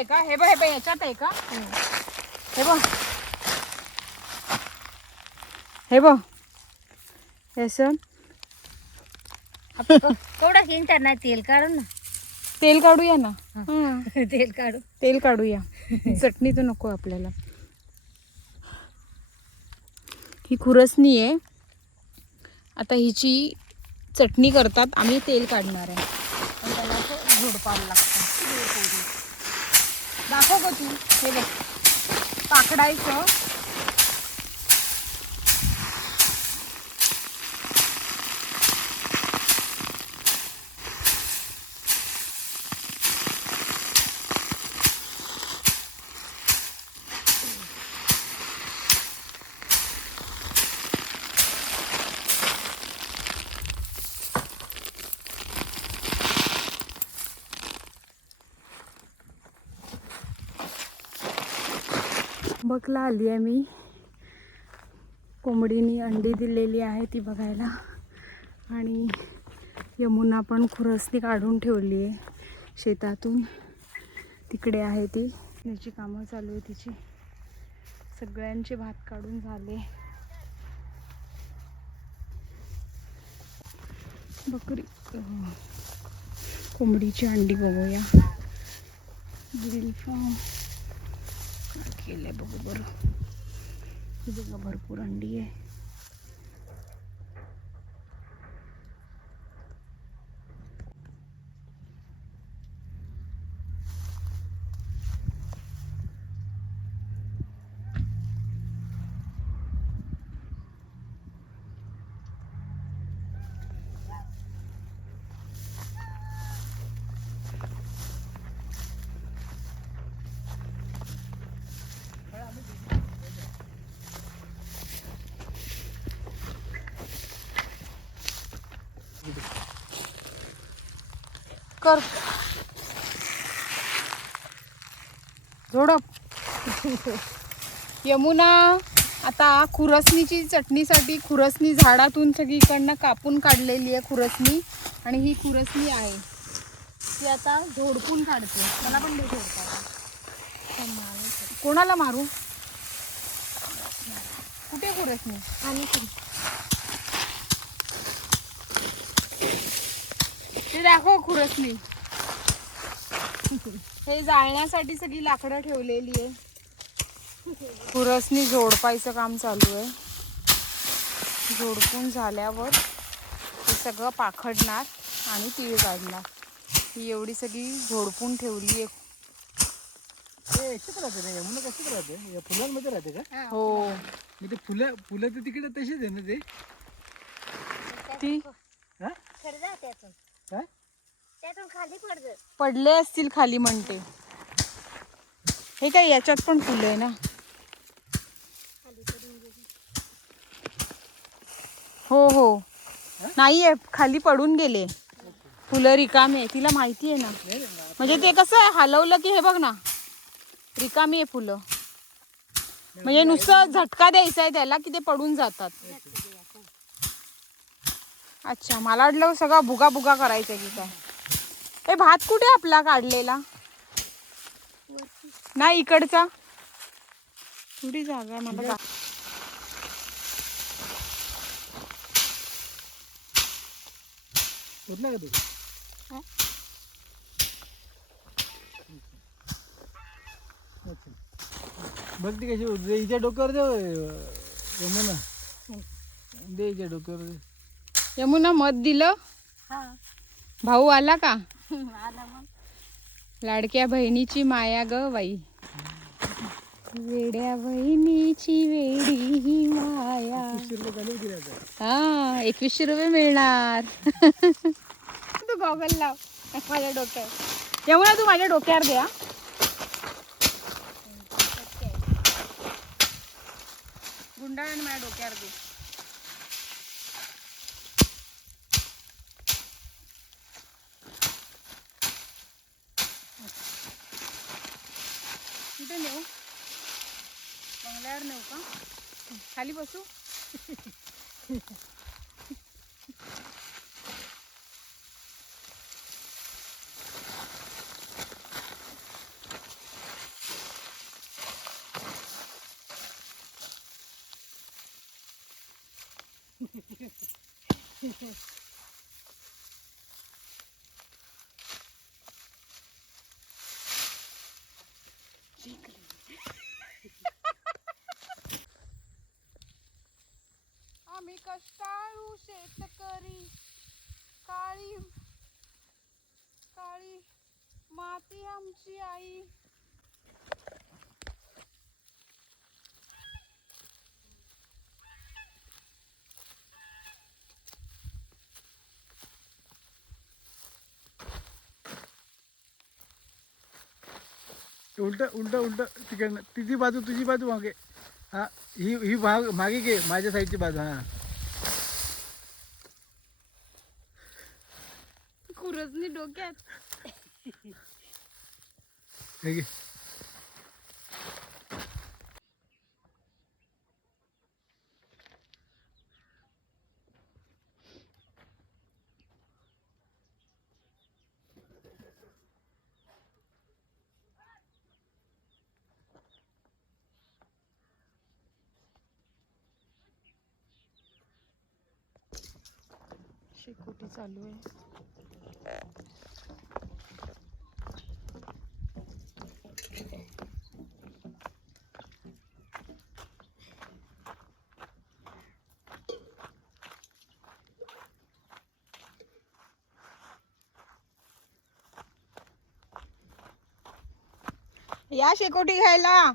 आहे का? हे बघ हे बघ याच्यात आहे का? हे बघ. हे बघ. हे असं थोडं हिंट नाही तेल काढून ना? तेल काढूया ना? हं. तेल काढू तेल काढूया. चटणी तर नको आपल्याला. ही खुरसणी आहे. आता हिची चटणी करतात. आम्ही तेल काढणार आहे. पण त्याला असं झोडपावं लागतं. दाखव ग तू. हे बघ. पाकडायचं बघला आली आहे मी. कोंबडीनी अंडी दिलेली आहे ती बघायला. आणि यमुना पण खुरसनी काढून ठेवली आहे शेतातून. तिकडे आहे ती. याची कामं चालू आहे तिची. सगळ्यांचे भात काढून झाले. बकरी कोंबडीची अंडी बघूया. ग्रिल फार्म काय केलंय बघू बरं हे। बघा कर. झोडप यमुना आता खुरसणीची चटणीसाठी खुरसणी झाडातून सगळीकडनं कापून काढलेली आहे खुरसणी आणि ही खुरसणी आहे. ती आता झोडपून काढते. मला पण दे. कोणाला मारू? कुठे खुरसणी? आणि ते दाखव खुरसणी हे जाळण्यासाठी सगळी लाकडं ठेवलेली आहे. खुरसणी जोडपायचं काम चालू आहे. जोडपून झाल्यावर हे सगळं पाखडणार आणि तीळ काढणार. ही एवढी सगळी झोडपून ठेवली आहे. फुलांमध्ये राहते का? हो. मग ते फुलं फुलं तर तिकडे तशीच आहे ना ते? ती? हा? खरं त्यातून काय? त्यातून खाली पडत पडले असतील खाली म्हणते. हे काय याच्यात पण फुलं आहे ना? हो हो. नाहीये खाली पडून गेले. फुलं रिकामे तिला माहिती आहे ना. म्हणजे ते कसं आहे हलवलं की हे बघ ना. रिकामी आहे फुलं. म्हणजे नुसतं झटका द्यायचा आहे त्याला की ते पडून जातात. अच्छा मला वाटलं सगळा बुगा बुगा करायचा की काय ए भात कुठे आपला काढलेला नाही इकडचा थोडी जागा मला का तू हा? अच्छा. बघ ती कशी. हिच्या डोक्यावर दे यमुना दे हिच्या डोक्यावर दे यमुना मत दिलं? हा. भाऊ आला का? लाडक्या बहिणीची माया ग बाई. वेड्या बहिणीची वेडी ही माया. हा एकवीसशे रुपये मिळणार. तू गॉगल लाव. माझ्या डोक्यावर. यमुना तू माझ्या डोक्यावर द्या गुंडाळ आणि माझ्या डोक्यावर दे. कुठे नेऊ बंगल्यावर नेऊ का खाली बसू कष्टाळू शेतकरी काळी काळी माती आमची आई. उलट उलट उलट तिकडनं तिची बाजू तुझी बाजू मागे. हा ही ही भाग मागे घे माझ्या साईडची बाजू हा. get. 여기. शेकोटी चालू आहे. या शेकोटी घ्यायला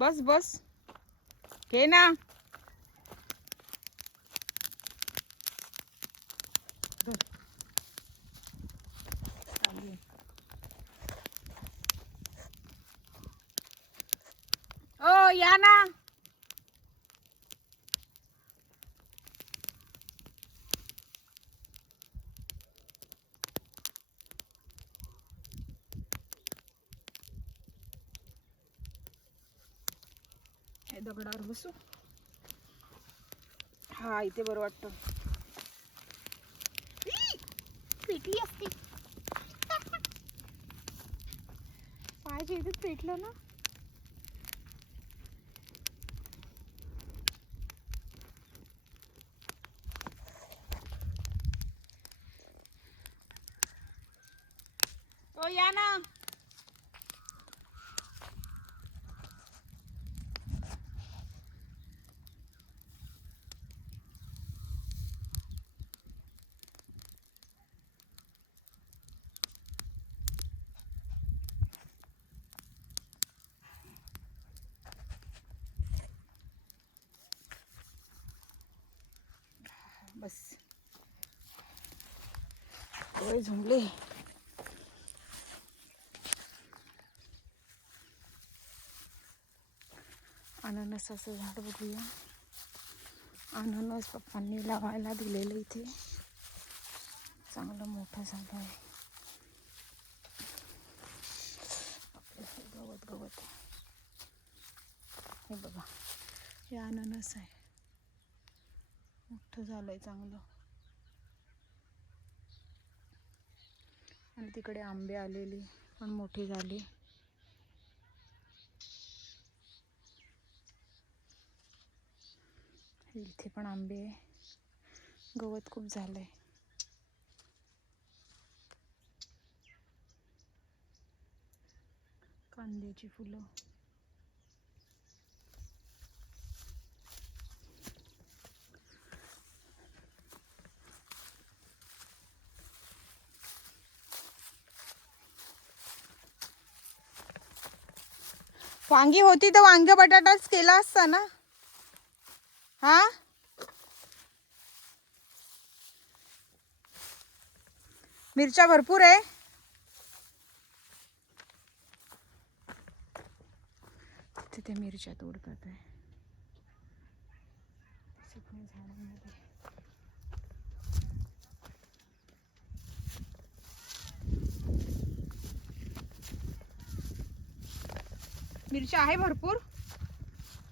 बस बस. घे ना धर. ओ या ना हे दगडावर बसू. हा इथे बरं वाटतं. पेटली असती. पायाच्या इथेच पेटलं ना. ओ या ना. बस. डोळे झुंबले. अननसाचं झाड बघूया. अननस पप्पांनी लावायला दिलेलं इथे. चांगलं मोठं झाड आहे. गवत गवत हे बघा हे अननस आहे. मोठं झालंय चांगलं. आणि तिकडे आंबे आलेले पण मोठे झाले. इथे पण आंबे आहे गवत खूप झालंय. कांद्याची फुलं. वांगी होती तर वांगे बटाटाच केला असता ना? हा? मिरच्या भरपूर आहे. तिथे मिरच्या तोडतात आहे. मिरच्या आहे भरपूर.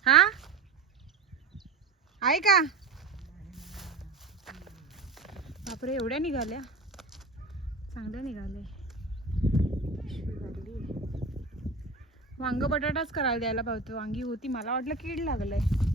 हा? आहे का? बापरे एवढ्या निघाल्या. चांगल्या निघाले वांग बटाटाच करायला द्यायला पाहिजे वांगी होती मला वाटलं कीड लागलंय.